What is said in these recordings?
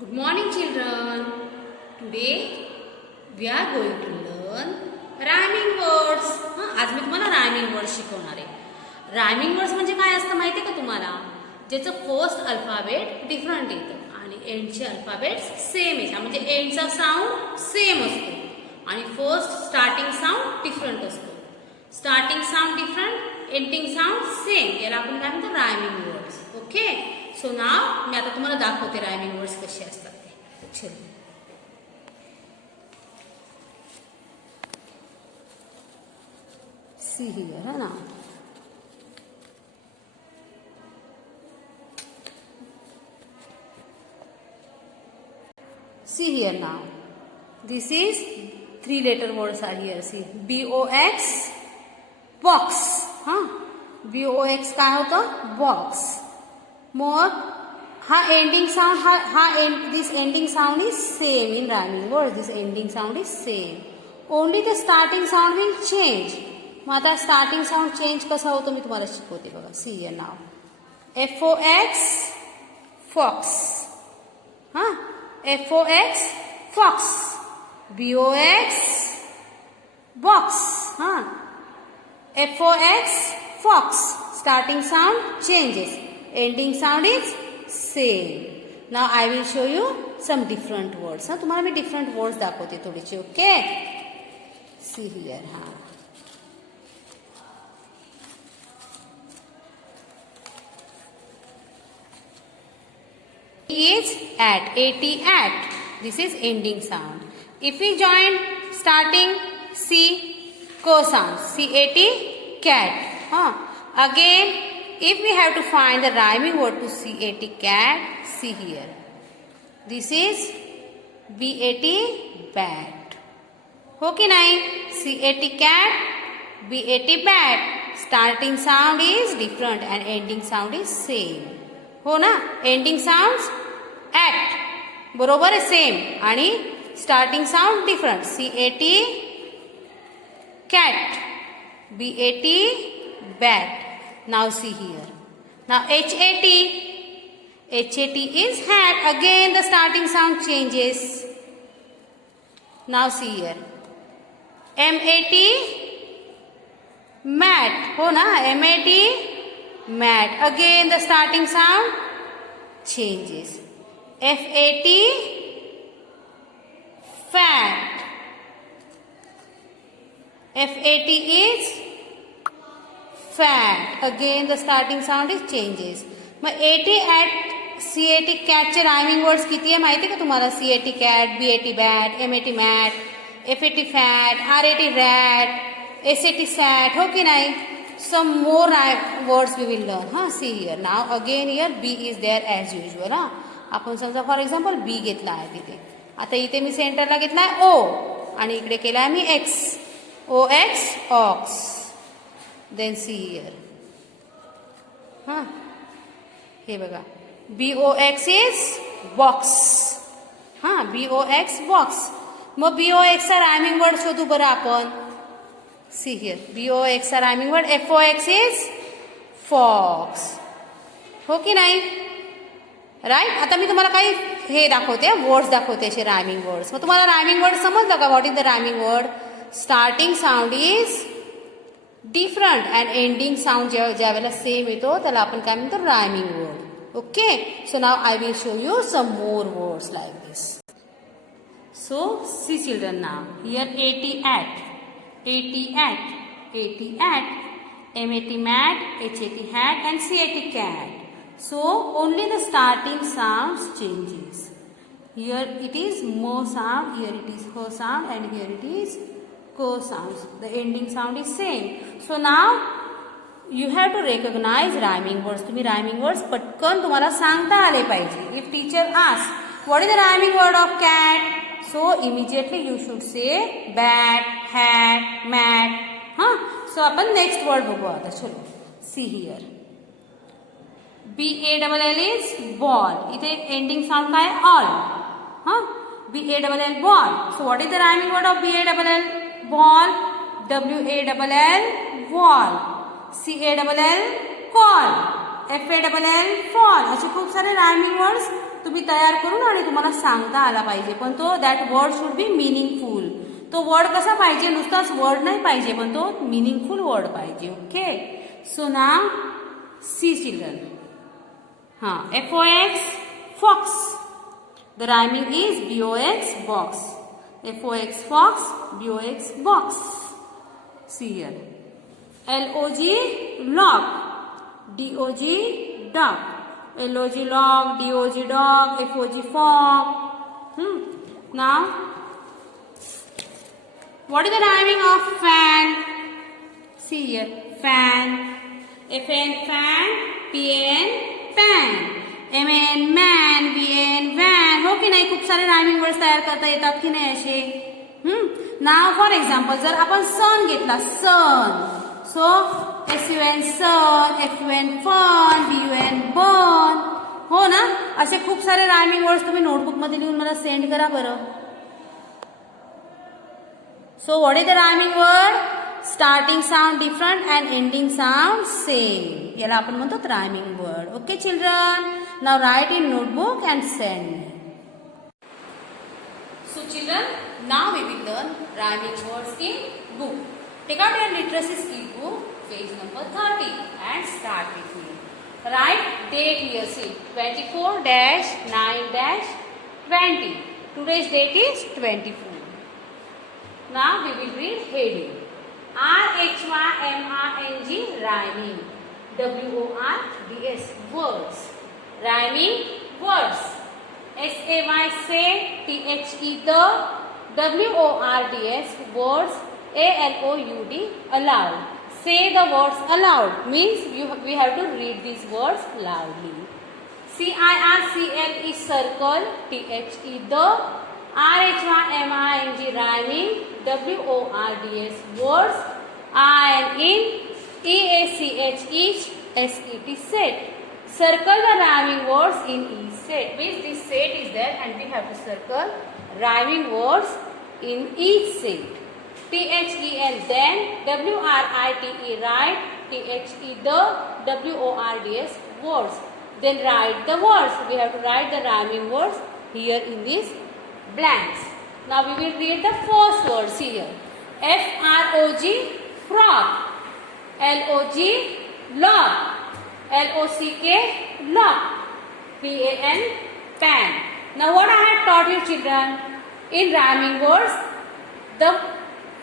Good morning, children. Today we are going to learn rhyming words. आज मी तुम्हाला rhyming words शिकवणार आहे. Rhyming words म्हणजे काय असतं माहिती आहे का तुम्हाला? ज्याचं फर्स्ट अल्फाबेट डिफरंट येतं आणि एंडचे अल्फाबेट्स सेम येतात. म्हणजे एंडचा साऊंड सेम असतो आणि फर्स्ट स्टार्टिंग साऊंड डिफरंट असतो. Starting sound different, ending sound same. याला आपण काय म्हणतो? Rhyming words. ओके. सो नाव मी आता तुम्हाला दाखवते रायमिंग वर्ड्स कसे असतात ते. चलो. सी हियर है ना. See here now. This is 3-letter words are here. See, BOX, box. BOX काय होतं? Box. मग हा ending sound, this ending sound is same in rhyming words. This ending sound is same. Only the starting sound will change. मग आता starting sound change कसा होतो मी तुम्हाला शिकवते बघा. See here now. FOX, fox. FOX, fox. BOX, box. FOX, fox. Starting sound changes. Ending sound is same. Now I will show you some different words. तुम्हाला मी different words दाखवते थोडीशी. Okay? See here. Is at, at. This is ending sound. If we join starting C, co sound, CAT, cat. Again, if we have to find the rhyming word to CAT, cat, see here. This is BAT, bat. Okay, nahi? CAT, cat, BAT, bat. Starting sound is different and ending sound is same. हो ना. Ending sound at बरोबर आहे same आणि starting sound different. CAT cat, BAT bat. Now see here. Now HAT is hat. Again the starting sound changes. Now see here. MAT mat. हो ना. MAT mat. Again the starting sound changes. FAT fat. FAT is fat. Again the starting sound is changes. Mug AT at CAT cat चे rhyming words किती आहे माहिती आहे का तुम्हाला? CAT cat, BAT bat, MAT mat, FAT fat, RAT rat, SAT sat. हो की नाही? Some more words we will learn. See here. Now again here B is there as usual. आपण समजा फॉर एक्झाम्पल B घेतला आहे तिथे. आता इथे मी सेंटरला घेतला आहे O आणि इकडे केला आहे मी X. OX, ox. Then see here. हे बघा. BOX is box. BOX, box. Mug BOX चा रायमिंग वर्ड शोधू बरं आपण. See here. BOX चा rhyming word. FOX is fox. हो की नाही? राईट. आता मी तुम्हाला काही हे दाखवते, वर्ड्स दाखवते असे रायमिंग वर्ड्स. मग तुम्हाला रायमिंग वर्ड समजलं का? What is the rhyming word? Starting sound is different and ending sound ज्या वेळेला सेम येतो त्याला आपण काय म्हणतो? Rhyming word. Okay. So now I will show you some more words like this. So see children now here AT at. AT at, MAT mat, HAT hat and CAT cat. So only the starting sounds changes. Here it is mo sound, here it is ho sound and here it is ko sounds. The ending sound is same. So now you have to recognize rhyming words. तुम्ही rhyming words पटकन तुम्हाला सांगता आले पाहिजे. If teacher asks what is the rhyming word of cat? So immediately you should say bat, hat, mat. So आपण next word बघू आता. चलो. See here. BALL is ball. इथे ending sound काय? all. BALL ball. So what is the rhyming word of BALL? Ball. WALL wall. CALL call. FALL fall. असे खूप सारे rhyming words तुम्ही तयार करून आणि तुम्हाला सांगता आला पाहिजे, पण तो that word should be meaningful. तो वर्ड कसा पाहिजे, नुसताच वर्ड नाही पाहिजे, पण तो मिनिंगफुल वर्ड पाहिजे. Okay, so now see children. हां, FOX fox. The rhyming is BOX box. FOX fox, BOX box. See here. LOG log, DOG dog, LOG log, DOG dog, FOG fog. Now, what is the rhyming of fan? See here, fan. FN fan, PAN pan, MAN man, VAN van. हो की नाही, खूप सारे rhyming words तयार करता येतात की नाही असे. नाव फॉर एक्झाम्पल, जर आपण सन घेतला, सन, सो SUN सन, FUN फन, BUN बन. हो ना, असे खूप सारे रायमिंग वर्ड्स तुम्ही नोटबुक मध्ये लिहून मला सेंड करा बरं. So what is the rhyming word? Starting sound different and ending sound same. याला आपण म्हणतो rhyming word. Okay children, now write in notebook and send. So children, now we will learn rhyming words in book. Take out your literacy skill book, page number 30 and start with me. Write date here, see, 24-9-20. Today's date is 24. Now we will read heading. RHYMING, rhyming. WORDS, words. Rhyming words. SAY, say, THE, the, WORDS, words, ALOUD, aloud. Say the words aloud, means we have to read these words loudly. CIRCL is circle, THE, the, RHYMING, rhyming, WORDS, words, IN, EACH, each, SET, set. Circle the rhyming words in each set. Means this set is there and we have to circle rhyming words in each set. THEN, then, WRITE, write, THE, the, WORDS, words. Then write the words. We have to write the rhyming words here in these blanks. Now we will read the first words here. FROG, frog. LOG, log. LOCK, lock. PAN, pan. Now what I have taught you children, in rhyming words, the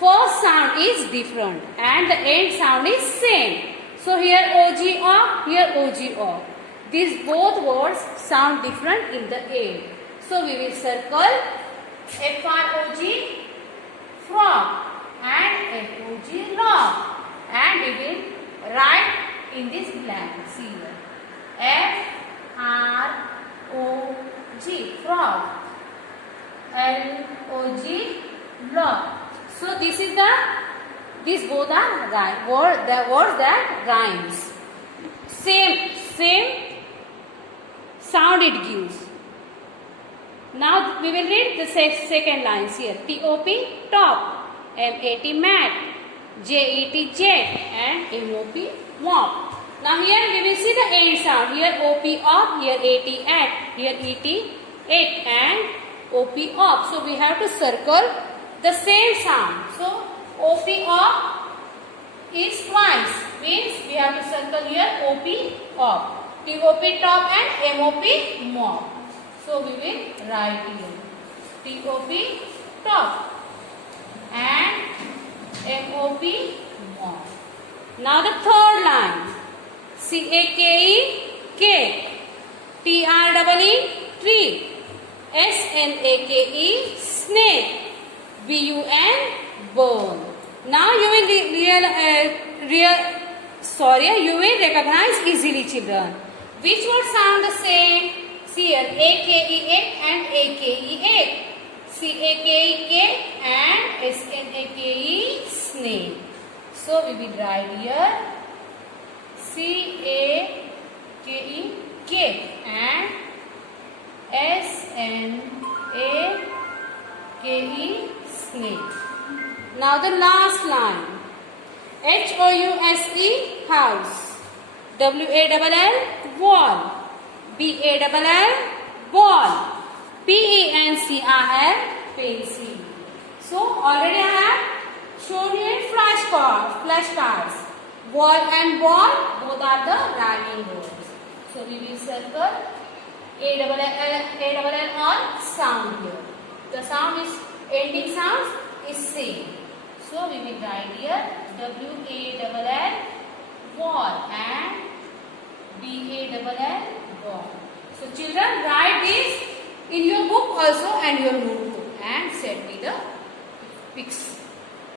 first sound is different and the end sound is same. So here OG off, here OG off. These both words sound different in the end. So we will circle FROG, frog, and FOG, log, and we will write in this blank. See here, FROG, frog, LOG, log. So this is these both are the words that rhymes. Same sound it gives. Now we will read the second lines here. TOP, top, MAT, mat, JET, jet, and MOP, mop. Now here we will see the end sound. Here OP, off, here AT, at, here ET, it, and OP, off. So we have to circle the same sound. So OP, off is twice. Means we have to circle here OP, off. TOP, top, and MOP, mop. So we will write here TOP, top, and MOP, mop. Now the third line. CAKE, cake. TREE, tree. SNAKE, snake. BUN, bone. Now you will you will recognize easily children. Which would sound the same? See here, AKE, and AKE, CAKE, cake, and SNAKE, snake. So we will write here CAKE, cake, and SNAKE, snake. Now the last line. HOUSE, house. WALL, wall. BALL, ball. Pencil, pencil. So already I have shown you in flashcards. Wall and ball, both are the rhyming words. So we will circle A-double-L on sound here. The sound is, ending sounds is same. So we will write here W-A-double-L, wall, and B-A-double-L, ball. So children, write this in your book also and your notebook and send me the pics.